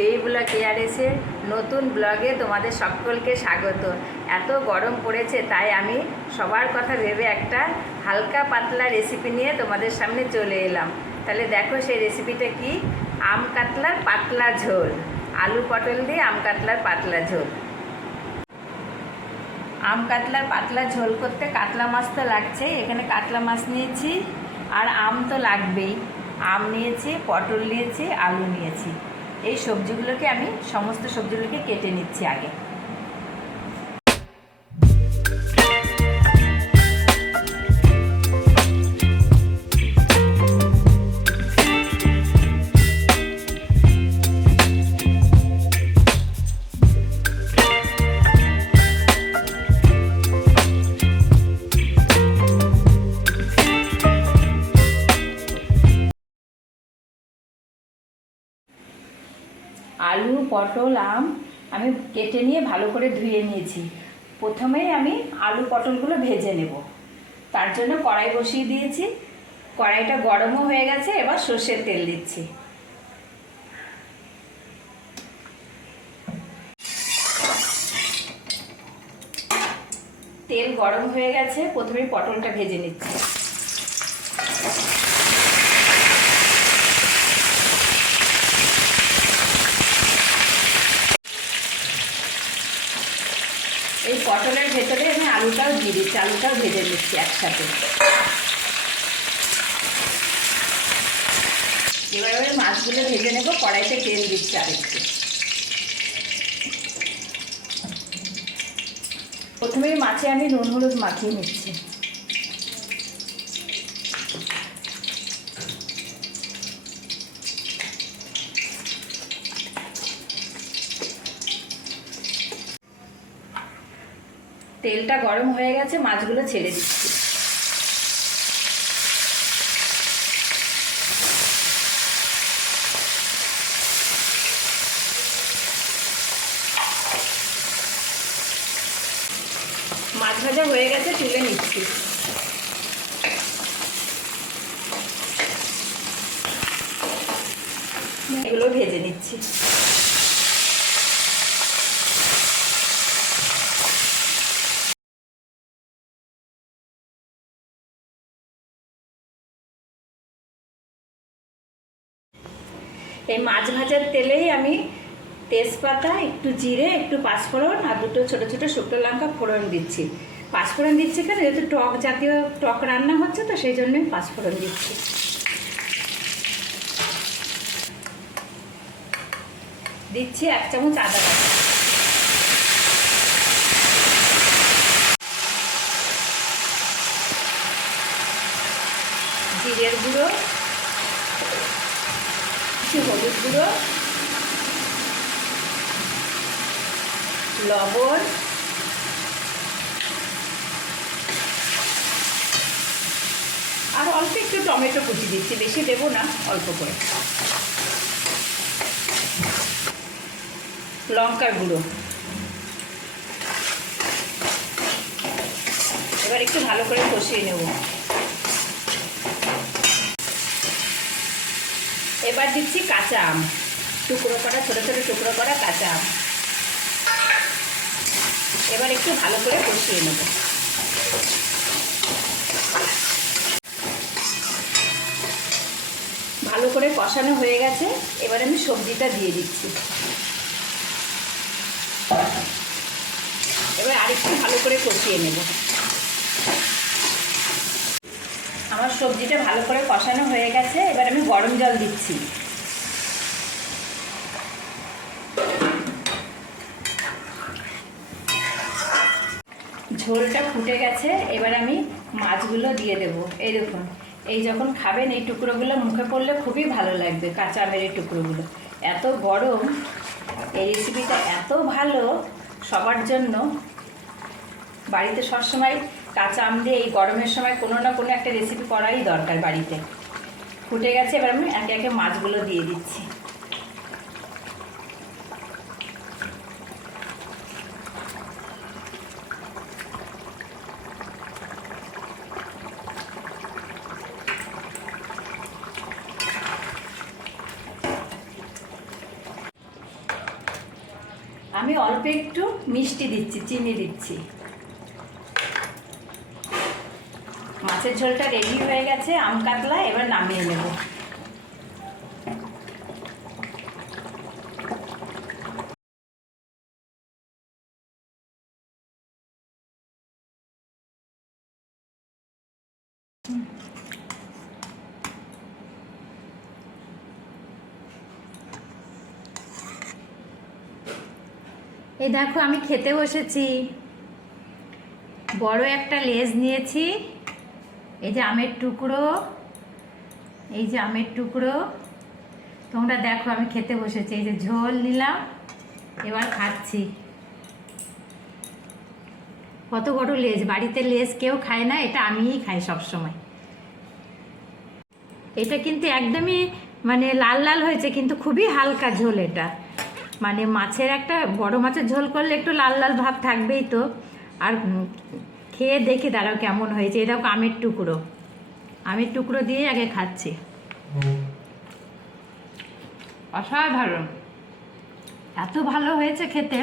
বেইবুলা কেয়ারেসে নতুন ব্লগে তোমাদের সকলকে স্বাগত। এত গরম পড়েছে, তাই আমি সবার কথা ভেবে একটা হালকা পাতলা রেসিপি নিয়ে তোমাদের সামনে চলে এলাম। তাহলে দেখো সেই রেসিপিটা কি? আম কাতলার পাতলা ঝোল। আলু পটল দিয়ে আম কাতলার পাতলা ঝোল। আম কাতলার পাতলা ঝোল করতে কাতলা মাছ তো লাগছেই এখানে কাতলা মাছ নিয়েছি, আর আম তো লাগবেই। আম নিয়েছি, পটল নিয়েছি, আলু নিয়েছি। এই সবজিগুলোকে আমি সমস্ত সবজিগুলোকে কেটে নিচ্ছি আগে। পটল, আম আমি কেটে নিয়ে ভালো করে ধুয়ে নিয়েছি। প্রথমেই আমি আলু পটলগুলো ভেজে নেব। তার জন্য কড়াই বসিয়ে দিয়েছি। কড়াইটা গরমও হয়ে গেছে, এবার সর্ষের তেল দিচ্ছি। তেল গরম হয়ে গেছে, প্রথমে পটলটা ভেজে নিচ্ছি এই পটলের ভেতরে আমি আলুটাও দিয়ে দিচ্ছি আলুটাও ভেজে নিচ্ছি একসাথে। এবার এবার মাছগুলো ভেজে নেব, কড়াইতে তেল দিচ্ছি আরেকটু। প্রথমে মাছে আমি নুন, হলুদ মাখিয়ে নিচ্ছি। তেলটা গরম হয়ে গেছে মাছগুলো ছেড়ে দিচ্ছি। মাছ ভাজা হয়ে গেছে তুলে নিচ্ছি এগুলো ভেজে নিচ্ছি এই মাছ ভাজার তেলেই আমি তেজপাতা, একটু জিরে, একটু পাঁচফোড়ন আর দুটো ছোটো ছোটো শুকনো লঙ্কা ফোড়ন দিচ্ছি। পাঁচফোড়ন দিচ্ছি কেন? যেহেতু টক জাতীয় টক রান্না হচ্ছে তো সেই জন্যই পাঁচফোড়ন দিচ্ছি। দিচ্ছি এক চামচ আদা জিরের গুঁড়ো কিছু হলুদ গুঁড়ো লবণ, আর অল্প একটু টমেটো কুচি দিচ্ছি, বেশি দেবো না, অল্প করে। লঙ্কার গুঁড়ো। এবার একটু ভালো করে কষিয়ে নেব। এবার দিচ্ছি কাঁচা আম। টুকরো করা, ছোটো ছোটো টুকরো করা কাঁচা আম। এবার একটু ভালো করে কষিয়ে নেব। ভালো করে কষানো হয়ে গেছে। এবার আমি সবজিটা দিয়ে দিচ্ছি। এবার আরেকটু ভালো করে কষিয়ে নেব। আমার সবজিটা ভালো করে কষানো হয়ে গেছে, এবার আমি গরম জল দিচ্ছি। ঝোলটা ফুটে গেছে, এবার আমি মাছগুলো দিয়ে দেব। এই দেখুন, এই যখন খাবেন, এই টুকরোগুলো মুখে পড়লে খুবই ভালো লাগবে, কাঁচা আমের এই টুকরোগুলো। এত গরম, এই রেসিপিটা এত ভালো, সবার জন্য। বাড়িতে সবসময় কাঁচা আম দিয়ে এই গরমের সময় কোনো না কোনো একটা রেসিপি করাই দরকার বাড়িতে। ফুটে গেছে, এবার আমি একে একে মাছগুলো দিয়ে দিচ্ছি। আমি অল্প একটু মিষ্টি দিচ্ছি, চিনি দিচ্ছি। মাছের ঝোলটা রেডি হয়ে গেছে, আম কাতলা, এবার নামিয়ে নেব। এই দেখো, আমি খেতে বসেছি। বড় একটা লেজ নিয়েছি। এই যে আমের টুকরো, এই যে আমের টুকরো। তোমরা দেখো, আমি খেতে বসেছি। এই যে ঝোল নিলাম, এবার খাচ্ছি। কত বড় লেজ? বাড়িতে লেজ কেউ খায় না, এটা আমিই খাই সবসময়। এটা কিন্তু একদমই মানে লাল লাল হয়েছে, কিন্তু খুবই হালকা ঝোল এটা। মানে মাছের একটা, বড় মাছের ঝোল করলে একটু লাল লাল ভাব থাকবেই তো। আর খেয়ে দেখে দাঁড়াও কেমন হয়েছে। এটা আমের টুকরো। আমের টুকরো দিয়ে আগে খাচ্ছি। অসাধারণ। এত ভালো হয়েছে খেতে।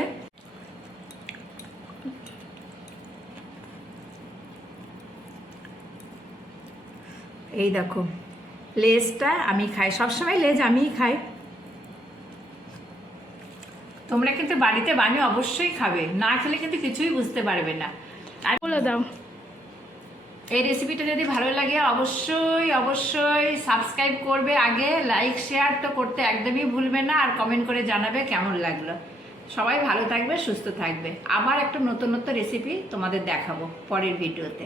এই দেখো লেজটা আমি খাই। সবসময় লেজ আমিই খাই। তোমরা কিন্তু বাড়িতে বানিয়ে অবশ্যই খাবে। না খেলে কিন্তু কিছুই বুঝতে পারবে না। আর বলে দাও। এই রেসিপিটা যদি ভালো লাগে, অবশ্যই অবশ্যই সাবস্ক্রাইব করবে। আগে লাইক শেয়ার তো করতে একদমই ভুলবে না, আর কমেন্ট করে জানাবে কেমন লাগল। সবাই ভালো থাকবে, সুস্থ থাকবে। আবার একটা নতুন নতুন রেসিপি তোমাদের দেখাবো পরের ভিডিওতে